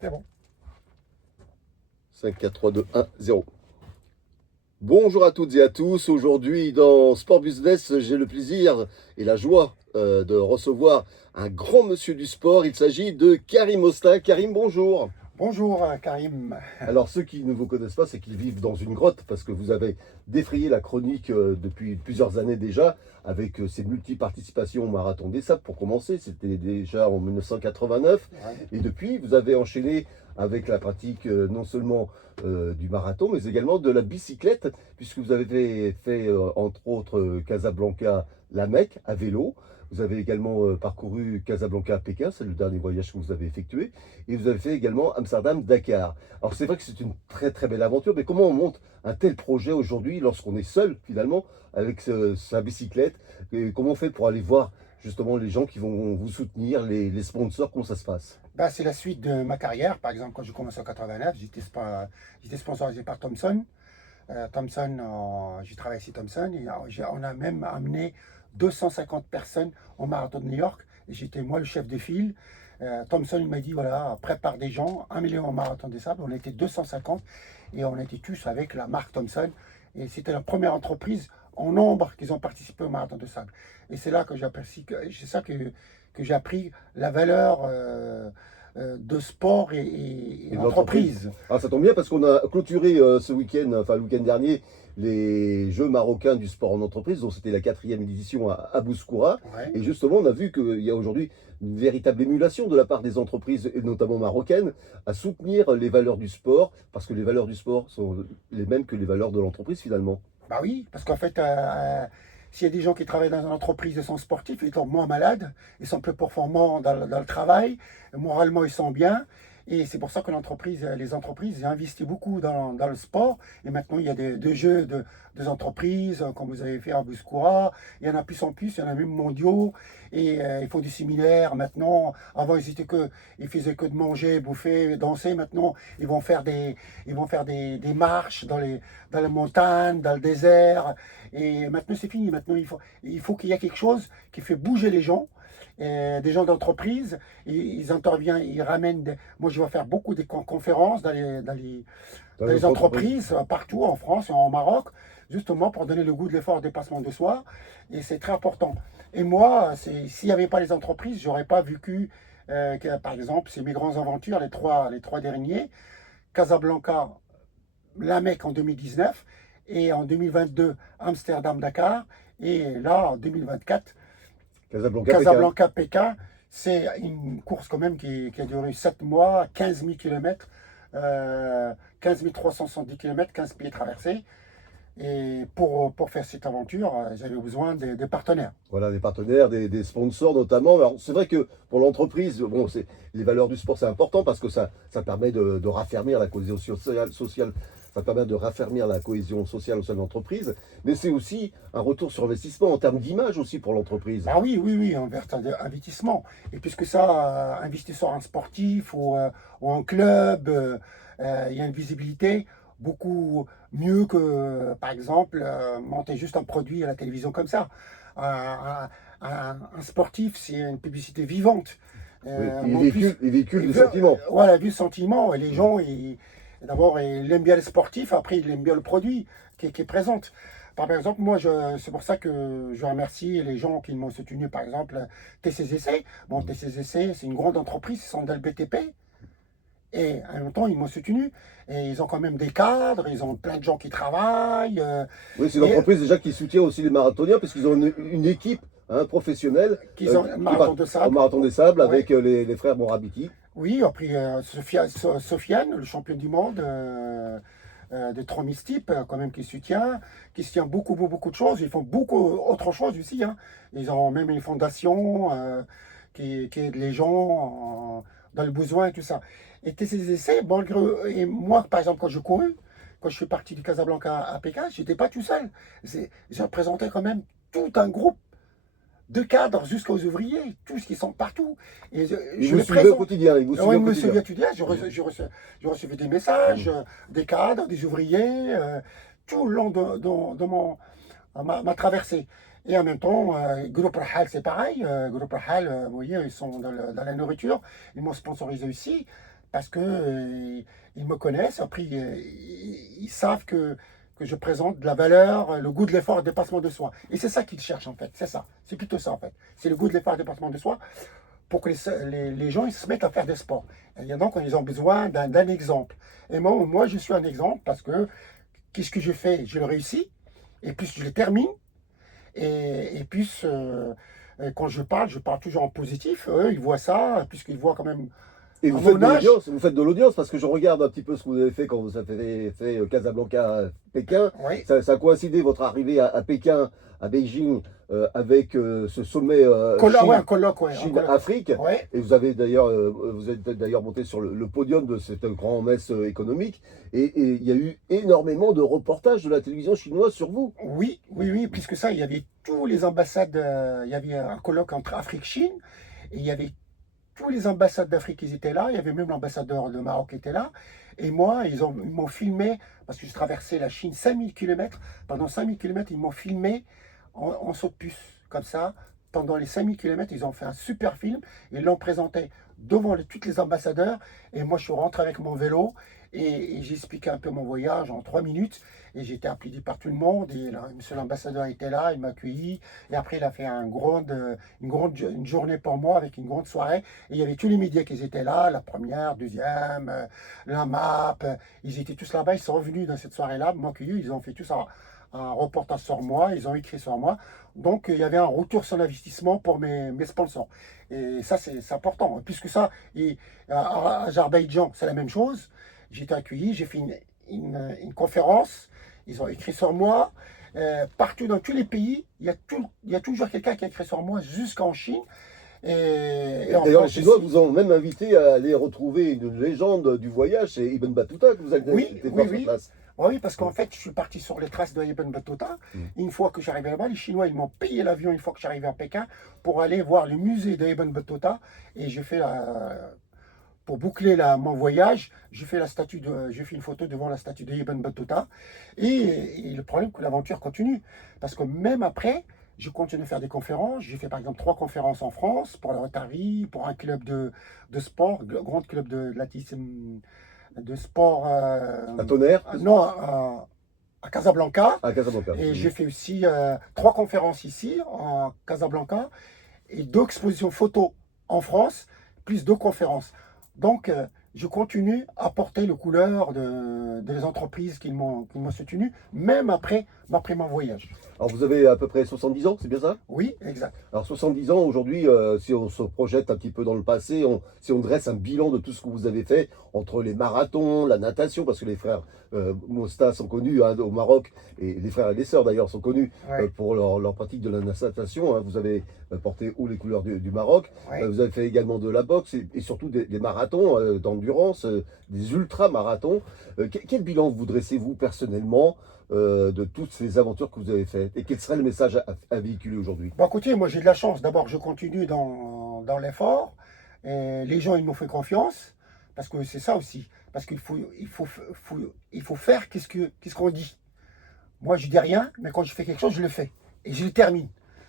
C'est bon. 5, 4, 3, 2, 1, 0. Bonjour à toutes et à tous. Aujourd'hui, dans Sport Business, j'ai le plaisir et la joie de recevoir un grand monsieur du sport. Il s'agit de Karim Osta. Karim, bonjour. Bonjour Karim. Alors, ceux qui ne vous connaissent pas, c'est qu'ils vivent dans une grotte parce que vous avez défrayé la chronique depuis plusieurs années déjà avec ces multi-participations au Marathon des Sables. Pour commencer, c'était déjà en 1989. Ouais. Et depuis, vous avez enchaîné avec la pratique non seulement du marathon, mais également de la bicyclette, puisque vous avez fait entre autres Casablanca, La Mecque à vélo. Vous avez également parcouru Casablanca à Pékin, c'est le dernier voyage que vous avez effectué. Et vous avez fait également Amsterdam-Dakar. Alors c'est vrai que c'est une très très belle aventure, mais comment on monte un tel projet aujourd'hui lorsqu'on est seul finalement avec sa bicyclette? Et comment on fait pour aller voir justement les gens qui vont vous soutenir, les sponsors, comment ça se passe? Bah, c'est la suite de ma carrière. Par exemple, quand j'ai commencé en 89, j'étais sponsorisé par Thomson. J'ai travaillé chez Thomson et on a même amené 250 personnes au marathon de New York. Et j'étais moi le chef de file. Thomson il m'a dit voilà, prépare des gens, 1 million au marathon des sables. On était 250 et on était tous avec la marque Thomson. Et c'était la première entreprise en nombre qu'ils ont participé au marathon de sable. Et c'est là que c'est ça que j'ai appris la valeur de sport et Et de l'entreprise. entreprise. Ah, ça tombe bien parce qu'on a clôturé ce week-end, enfin le week-end dernier, les Jeux marocains du sport en entreprise, dont c'était la 4e édition à Bouskoura. Ouais. Et justement, on a vu qu'il y a aujourd'hui une véritable émulation de la part des entreprises, et notamment marocaines, à soutenir les valeurs du sport, parce que les valeurs du sport sont les mêmes que les valeurs de l'entreprise finalement. Bah oui, parce qu'en fait, s'il y a des gens qui travaillent dans une entreprise et sont sportifs, ils tombent moins malades, ils sont plus performants dans le travail, moralement ils sont bien. Et c'est pour ça que les entreprises investissent beaucoup dans le sport. Et maintenant, il y a des jeux des entreprises, comme vous avez fait à Bouskoura. Il y en a plus en plus, il y en a même mondiaux. Et il faut des séminaires maintenant. Avant, ils faisaient que de manger, bouffer, danser. Maintenant, ils vont faire des marches dans les montagnes, dans le désert. Et maintenant, c'est fini. Maintenant, il faut qu'il y ait quelque chose qui fait bouger les gens, des gens d'entreprise. Ils interviennent, ils ramènent. Moi, je vais faire beaucoup de conférences Dans dans les notre entreprise. entreprises, partout en France et en Maroc, justement pour donner le goût de l'effort, dépassement de soi. Et c'est très important. Et moi, s'il n'y avait pas les entreprises, j'aurais pas vécu, par exemple, c'est mes grandes aventures, les trois derniers. Casablanca, La Mecque en 2019 et en 2022 Amsterdam-Dakar et là en 2024 Casablanca, Pékin. Casablanca-Pékin. C'est une course quand même qui a duré 7 mois, 15 000 km, 15 370 km, 15 pays traversés. Et pour faire cette aventure, j'avais besoin de partenaires. Voilà, des partenaires, des sponsors notamment. Alors, c'est vrai que pour l'entreprise, bon, les valeurs du sport, c'est important parce que ça permet de raffermir la cohésion sociale, ça permet de raffermir la cohésion sociale au sein de l'entreprise, mais c'est aussi un retour sur investissement en termes d'image aussi pour l'entreprise. Ah oui, oui, oui, un véritable investissement. Et puisque ça, investir sur un sportif ou un club, il y a une visibilité beaucoup mieux que, par exemple, monter juste un produit à la télévision comme ça. Un sportif, c'est une publicité vivante. Oui, En plus, il véhicule il des veut, sentiments. voilà, vu le sentiment, et les gens, d'abord, ils aiment bien le sportif, après, ils aiment bien le produit qui est présent. Par exemple, moi, c'est pour ça que je remercie les gens qui m'ont soutenu, par exemple, TCZC. Bon, TCZC, c'est une grande entreprise, ils sont dans le BTP. Et en même temps, ils m'ont soutenu. Et ils ont quand même des cadres, ils ont plein de gens qui travaillent. Oui, c'est une Et entreprise déjà qui soutient aussi les marathoniens parce qu'ils ont une équipe professionnelle qu'ils ont un qui va marathon de au sable. Marathon des Sables Ouais. avec les frères Morabiti. Oui, après Sofiane, le champion du monde de 3000 steeps, quand même, qui soutient beaucoup, beaucoup, beaucoup de choses. Ils font beaucoup autre chose aussi, hein. Ils ont même une fondation qui aide les gens dans le besoin et tout ça. Et TCCC, et moi, par exemple, quand je courus, quand je suis parti du Casablanca à Pékin, je n'étais pas tout seul. J'ai représenté quand même tout un groupe de cadres jusqu'aux ouvriers, tous qui sont partout. Et Ils je vous les suivaient au présente. quotidien, ils vous suivaient Oui, au monsieur quotidien. étudiant, je recevais des messages, des cadres, des ouvriers, tout le long de ma traversée. Et en même temps, Groupe Rahal, c'est pareil. Groupe Rahal, vous voyez, ils sont dans la nourriture. Ils m'ont sponsorisé aussi. parce que ils me connaissent. Après, ils savent que je présente de la valeur, le goût de l'effort, le dépassement de soi. Et c'est ça qu'ils cherchent en fait. C'est ça. C'est plutôt ça en fait. C'est le goût de l'effort, le dépassement de soi pour que les gens ils se mettent à faire des sports. Et donc, ils ont besoin d'un exemple. Et moi, je suis un exemple parce que qu'est-ce que je fais? Je le réussis. Et puis, je le termine. Et puis, quand je parle toujours en positif. Eux, ils voient ça, puisqu'ils voient quand même Et à mon âge. vous faites de l'audience parce que je regarde un petit peu ce que vous avez fait quand vous avez fait Casablanca, Pékin. Oui, Ça a coïncidé votre arrivée à Pékin, à Beijing, avec ce sommet ouais, un colloque, ouais, un colloque. Chine-Afrique. Ouais. Et vous êtes d'ailleurs monté sur le podium de cette grande messe économique. Et il y a eu énormément de reportages de la télévision chinoise sur vous. Oui, oui, oui, puisque ça, il y avait tous les ambassades, il y avait un colloque entre Afrique et Chine, et il y avait tous les ambassades d'Afrique qui étaient là, il y avait même l'ambassadeur de Maroc qui était là, et moi, ils m'ont filmé, parce que je traversais la Chine 5000 km, pendant 5000 km, ils m'ont filmé en saut de puce, comme ça, pendant les 5000 km, ils ont fait un super film, ils l'ont présenté devant tous les ambassadeurs, et moi, je suis rentré avec mon vélo, et j'ai expliqué un peu mon voyage en 3 minutes, et j'ai été applaudi par tout le monde, et là, monsieur l'ambassadeur était là, il m'a accueilli, et après il a fait une journée pour moi avec une grande soirée, et il y avait tous les médias qui étaient là, la première, deuxième, la MAP, ils étaient tous là-bas, ils sont revenus dans cette soirée-là, m'ont accueilli, ils ont fait tous un reportage sur moi, ils ont écrit sur moi, donc il y avait un retour sur l'investissement pour mes sponsors, et ça c'est important, puisque ça, à Azerbaïdjan c'est la même chose, j'ai été accueilli, j'ai fait une conférence, ils ont écrit sur moi. Partout dans tous les pays, il y a toujours quelqu'un qui a écrit sur moi, jusqu'en Chine. Et en D'ailleurs, les France Chinois aussi. vous ont même invité à aller retrouver une légende du voyage, c'est Ibn Battuta que vous avez Oui, été oui, voir sur oui. place. Oui, parce qu'en fait, je suis parti sur les traces de Ibn Battuta. Mm. Une fois que j'arrivais là-bas, les Chinois, ils m'ont payé l'avion une fois que j'arrivais à Pékin pour aller voir le musée de Ibn Battuta. Et j'ai fait pour boucler mon voyage, j'ai fait une photo devant la statue de Ibn Battuta. Et le problème, c'est que l'aventure continue. Parce que même après, je continue à faire des conférences. J'ai fait par exemple 3 conférences en France pour le Rotary, pour un club de sport, le grand club d'athlétisme, de sport, À Tonnerre, non, à Casablanca. à Casablanca. Et Mm. j'ai fait aussi 3 conférences ici, en Casablanca, et 2 expositions photos en France, plus 2 conférences. Donc, je continue à porter le couleur des entreprises qui m'ont soutenu, même après mon voyage. Alors vous avez à peu près 70 ans, c'est bien ça? Oui, exact. Alors 70 ans aujourd'hui, si on se projette un petit peu dans le passé, si on dresse un bilan de tout ce que vous avez fait entre les marathons, la natation, parce que les frères Mosta sont connus hein, au Maroc, et les frères et les sœurs d'ailleurs sont connus Ouais, pour leur pratique de la natation. Hein. Vous avez porté haut les couleurs du Maroc. ouais. Vous avez fait également de la boxe et surtout des marathons d'endurance, des ultra-marathons. Quel bilan vous dressez vous personnellement de toutes ces aventures que vous avez faites et quel serait le message à véhiculer aujourd'hui? Bon, écoutez, moi j'ai de la chance. D'abord, je continue dans l'effort. Et les gens, ils m'ont fait confiance. Parce que c'est ça aussi. Parce qu'il faut faire qu'est-ce qu'on dit. Moi, je dis rien, mais quand je fais quelque chose, je le fais. Et je le termine.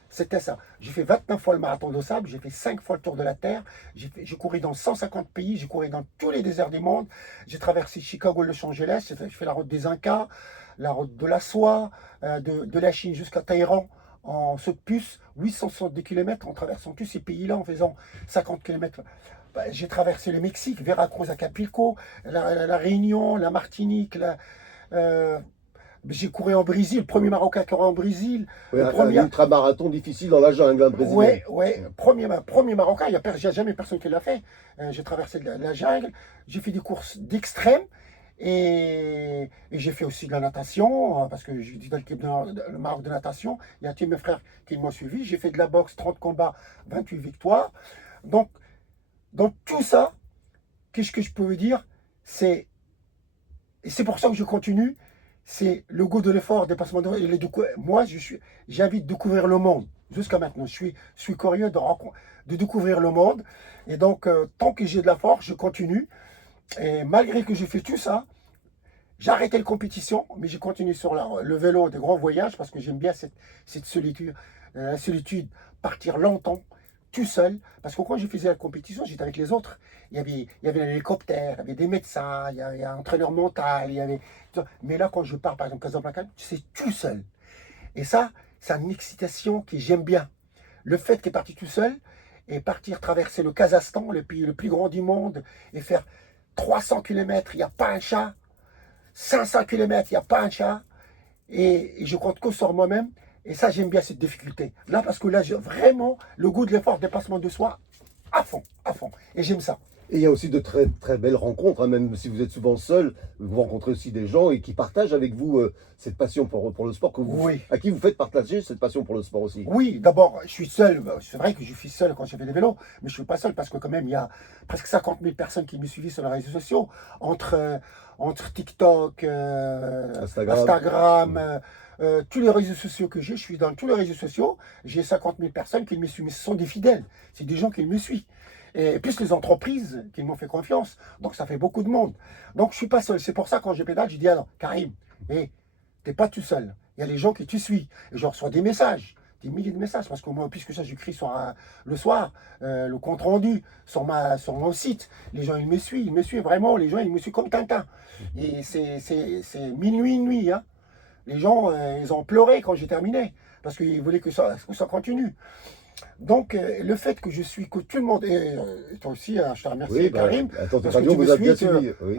C'était ça. J'ai fait 29 fois le marathon de sable, j'ai fait 5 fois le tour de la Terre, j'ai couru dans 150 pays, j'ai couru dans tous les déserts du monde, j'ai traversé Chicago, Los Angeles, j'ai fait la route des Incas, la route de la soie, de la Chine jusqu'à Téhéran en saut de puce, 870 km en traversant tous ces pays-là en faisant 50 km. J'ai traversé le Mexique, Veracruz, Acapulco, la Réunion, la Martinique, euh, j'ai couru en Brésil, le premier Marocain qui a couru en Brésil. Ouais, Le un premier, ultra-marathon difficile dans la jungle hein, brésilienne. ouais, ouais, premier Marocain, il n'y a jamais personne qui l'a fait. J'ai traversé la jungle, j'ai fait des courses d'extrême et j'ai fait aussi de la natation, parce que j'ai dit dans l'équipe le Maroc de natation. Il y a tous mes frères qui m'ont suivi. J'ai fait de la boxe, 30 combats, 28 victoires. Donc, dans tout ça, qu'est-ce que je peux vous dire? C'est Et c'est pour ça que je continue. C'est le goût de l'effort, le dépassement de moi, j'invite à découvrir le monde. Jusqu'à maintenant, je suis curieux de découvrir le monde. Et donc, tant que j'ai de la force, je continue. Et malgré que j'ai fait tout ça, j'ai arrêté la compétition, mais j'ai continué sur le vélo des grands voyages parce que j'aime bien cette solitude. La solitude, partir longtemps, tout seul, parce que quand je faisais la compétition, j'étais avec les autres. Il y avait un hélicoptère, il y avait des médecins, il y a un entraîneur mental, il y avait... Mais là, quand je pars, par exemple, Casablanca, c'est tout seul. Et ça, c'est une excitation que j'aime bien. Le fait qu'il est parti tout seul, et partir traverser le Kazakhstan, le pays le plus grand du monde, et faire 300 km, il n'y a pas un chat, 500 km, il n'y a pas un chat, et je compte que sur moi-même. Et ça, j'aime bien cette difficulté. Là, parce que là, j'ai vraiment le goût de l'effort, le dépassement de soi, à fond, à fond. Et j'aime ça. Et il y a aussi de très très belles rencontres, hein, même si vous êtes souvent seul, vous rencontrez aussi des gens et qui partagent avec vous cette passion pour le sport, Oui. à qui vous faites partager cette passion pour le sport aussi. Oui, d'abord, je suis seul. C'est vrai que je suis seul quand je fais des vélos, mais je ne suis pas seul parce que quand même, il y a presque 50 000 personnes qui me suivent sur les réseaux sociaux, entre TikTok, Instagram, tous les réseaux sociaux que j'ai. Je suis dans tous les réseaux sociaux. J'ai 50 000 personnes qui me suivent, mais ce sont des fidèles. C'est des gens qui me suivent. Et plus les entreprises qui m'ont fait confiance. Donc ça fait beaucoup de monde. Donc je ne suis pas seul. C'est pour ça quand je pédale, je dis alors, Karim, tu n'es pas tout seul. Il y a les gens qui te suivent. Et je reçois des messages, des milliers de messages. Parce que moi, puisque ça, j'écris le soir, le compte rendu sur mon site. Les gens, ils me suivent vraiment. Les gens, ils me suivent comme Tintin. Et c'est minuit, nuit. Hein. Les gens, ils ont pleuré quand j'ai terminé. Parce qu'ils voulaient que ça continue. Donc, le fait que que tout le monde, et toi aussi, je te remercie, Oui, Karim, attends, parce que Radio tu me vous a suis, bien suivi. Oui.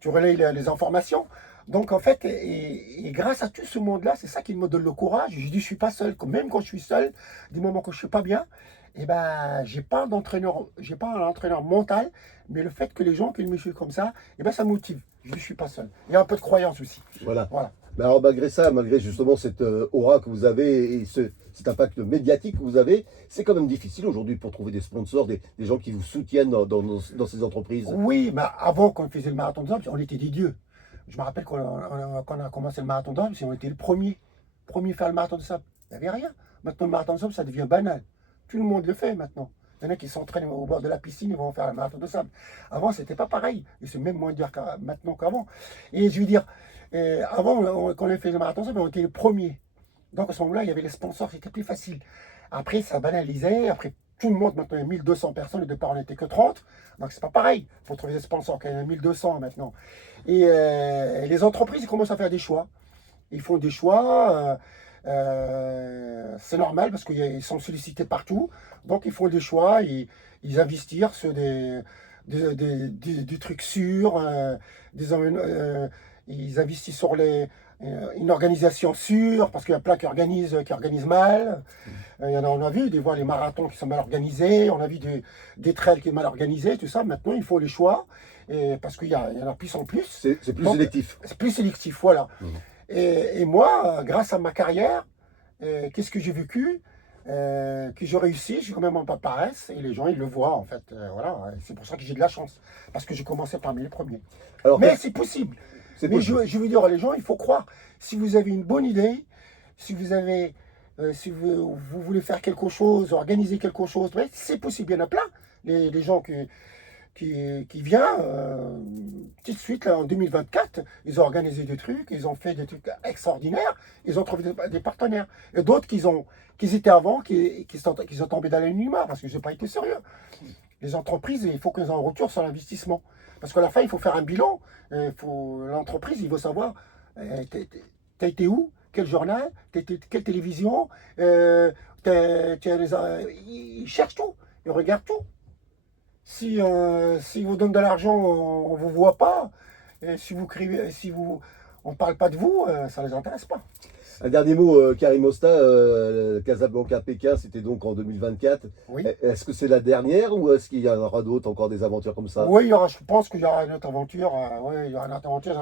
tu relayes les informations. Donc, en fait, et grâce à tout ce monde-là, c'est ça qui me donne le courage. Je dis, je ne suis pas seul. Même quand je suis seul, du moment que je ne suis pas bien, eh ben, j'ai pas un entraîneur mental, mais le fait que les gens qui me suivent comme ça, eh ben, ça me motive. Je dis, je ne suis pas seul. Il y a un peu de croyance aussi. Voilà. Voilà. Mais alors malgré ça, malgré justement cette aura que vous avez et cet impact médiatique que vous avez, c'est quand même difficile aujourd'hui pour trouver des sponsors, des gens qui vous soutiennent dans ces entreprises. Oui, mais avant qu'on faisait le marathon de Zambie, on était des dieux. Je me rappelle quand on a commencé le marathon de Zambie, on était le premier à faire le marathon de sable. Il n'y avait rien. Maintenant, le marathon de sable, ça devient banal. Tout le monde le fait maintenant. Il y en a qui s'entraînent au bord de la piscine, ils vont faire le marathon de sable. Avant, c'était pas pareil. Et c'est même moins dur maintenant qu'avant. Et je veux dire, avant, quand on a fait le marathon de sable, on était les premiers. Donc à ce moment-là, il y avait les sponsors, c'était plus facile. Après, ça banalisait. Après, tout le monde, maintenant, il y a 1200 personnes. Au départ, on n'était que 30. Donc, c'est pas pareil. Il faut trouver des sponsors. Il y en a 1200 maintenant. Et les entreprises, ils commencent à faire des choix. Ils font des choix. C'est normal parce qu'ils sont sollicités partout. Donc, ils font des choix. Ils investissent sur des trucs sûrs. Ils investissent sur une organisation sûre, parce qu'il y a plein qui organisent mal. On a vu on a les marathons qui sont mal organisés, on a vu des trails qui sont mal organisés, tout ça. Maintenant, il faut les choix, parce qu'il y en a plus en plus. C'est plus sélectif. C'est plus sélectif, voilà. Mmh. Et moi, grâce à ma carrière, qu'est-ce que j'ai vécu, que j'ai réussi, j'ai quand même un pas de paresse, et les gens, ils le voient, en fait. Voilà, c'est pour ça que j'ai de la chance, parce que j'ai commencé parmi les premiers. Alors, Mais c'est possible. c'est Mais possible. je veux dire les gens, il faut croire. Si vous avez une bonne idée, si vous voulez faire quelque chose, organiser quelque chose, ouais, c'est possible. Il y en a plein. Les gens qui viennent, tout de suite, là, en 2024, ils ont organisé des trucs, ils ont fait des trucs extraordinaires, ils ont trouvé des partenaires. Et d'autres qui étaient avant, qui sont tombés dans l'anonymat parce qu'ils n'ont pas été sérieux. Les entreprises, il faut qu'ils aient un retour sur l'investissement. Parce qu'à la fin, il faut faire un bilan. L'entreprise, il veut savoir, t'as été où? Quel journal? Quelle télévision? Ils cherchent tout. Ils regardent tout. Si vous donne de l'argent, on ne vous voit pas. Et si on ne parle pas de vous, ça ne les intéresse pas. Un dernier mot, Karim Mosta, Casablanca Pékin, c'était donc en 2024. Oui. Est-ce que c'est la dernière ou est-ce qu'il y en aura d'autres, encore des aventures comme ça? Oui, je pense qu'il y aura une autre aventure. Oui, il y aura une autre aventure.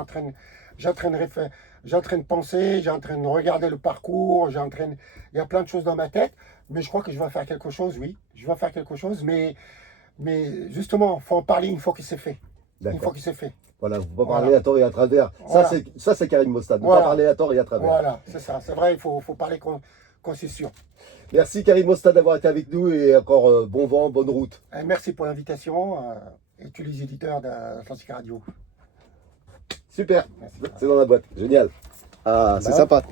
J'entraîne penser, j'entraîne de regarder le parcours, il y a plein de choses dans ma tête. Mais je crois que je vais faire quelque chose, oui. Je vais faire quelque chose, mais justement, il faut en parler une fois qu'il s'est fait. Une fois qu'il s'est fait. Voilà, vous ne pouvez pas parler à tort et à travers. Voilà. Ça, c'est Karim Mosta. Ne Voilà. pas parler à tort et à travers. Voilà, c'est ça. C'est vrai, il faut parler quand c'est sûr. Merci Karim Mosta d'avoir été avec nous et encore bon vent, bonne route. Et merci pour l'invitation et tous les éditeurs d'Atlantic Radio. Super, Merci. c'est dans la boîte, génial. Ah, c'est Bah. sympa.